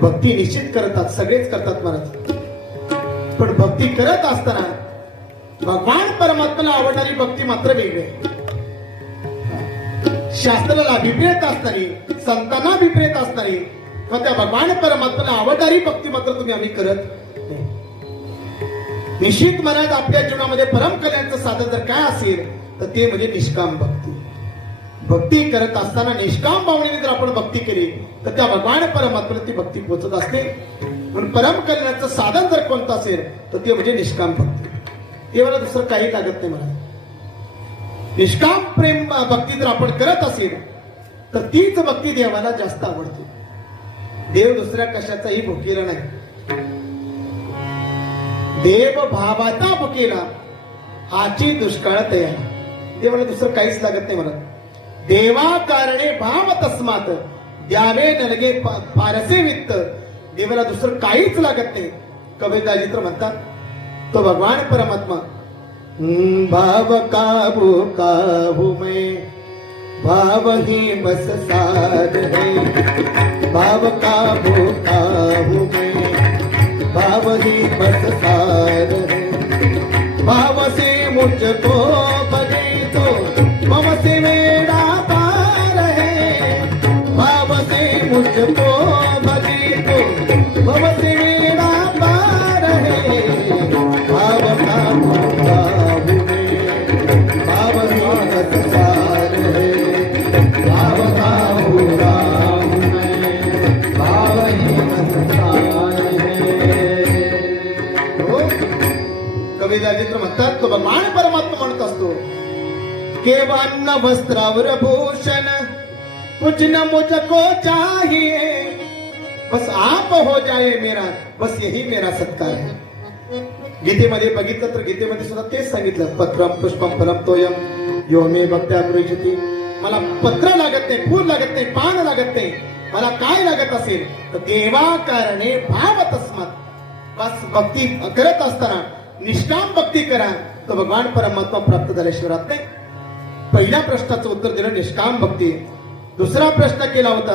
भक्ती निश्चित करतात, सगळेच करतात महाराज. पण भक्ती करत असताना भगवान परमात्म्याला आवडणारी भक्ती मात्र वेगळी आहे. शास्त्राला विपरीत असणारी, संतांना विपरीत असणारी, किंवा त्या भगवान परमात्म्याला आवडणारी भक्ती मात्र तुम्ही आम्ही करत नाही. निश्चित महाराज आपल्या जीवनामध्ये परम कल्याणाचं साधन जर काय असेल तर ते म्हणजे निष्काम भक्ती. भक्ती करत असताना निष्काम भावनेने जर आपण भक्ती केली तर त्या भगवान परमात्म्याला ती भक्ती पोहोचत असते. म्हणून परम कल्याणाचं साधन जर कोणतं असेल तर ते म्हणजे निष्काम भक्ती. देवाला दुसरं काही लागत नाही मला. निष्काम प्रेम भक्ती जर आपण करत असेल तर तीच भक्ती देवाला जास्त आवडते. देव दुसऱ्या कशाचाही भुकेला नाही. देव भावाचा भुकेला हाची दुष्काळ तयार. देवाला दुसरं काहीच लागत नाही मला. देवा कारणे भाव तस्मात द्यावे नलगे फारसे वित्त. देवाला दुसरं काहीच लागत नाही. कबीरदासजी तर म्हणतात तो भगवान परमात्मा भाव काबू काबू में भाव ही बस साध है. भाव काबू काबू में भाव ही बस साध है. भाव से मुझको बने तो मम से मेरा पार है. भाव से मुझको बने तो मम से मेरा पार है. भाव काबू काबू में भाव ही बस साध है. भाव काबू काबू में भाव ही बस साध है. कबीरदासजी तर म्हणतात तो भगवान परमात्मा म्हणत असतो केवन्न वस्त्रावर भूषण कुछ न मुझको चाहिए. बस आप हो जाए मेरा, बस यही मेरा सत्कार है. गीतेमध्ये बघितलं तर गीतेमध्ये सुद्धा तेच सांगितलं पत्रम पुष्पम फलम तोयम यो मे भक्त्या गृहीती. मला पत्र लागत नाही, फूल लागत नाही, पान लागत नाही. मला काय लागत असेल तर देवा कारणे भाव तस्मात. बस भक्ती करत असताना निष्काम भक्ती करा तर भगवान परमात्मा प्राप्त झाल्याशिवाय राहत नाही. पहिल्या प्रश्नाचं उत्तर दिलं निष्काम भक्ती. दुसरा प्रश्न केला होता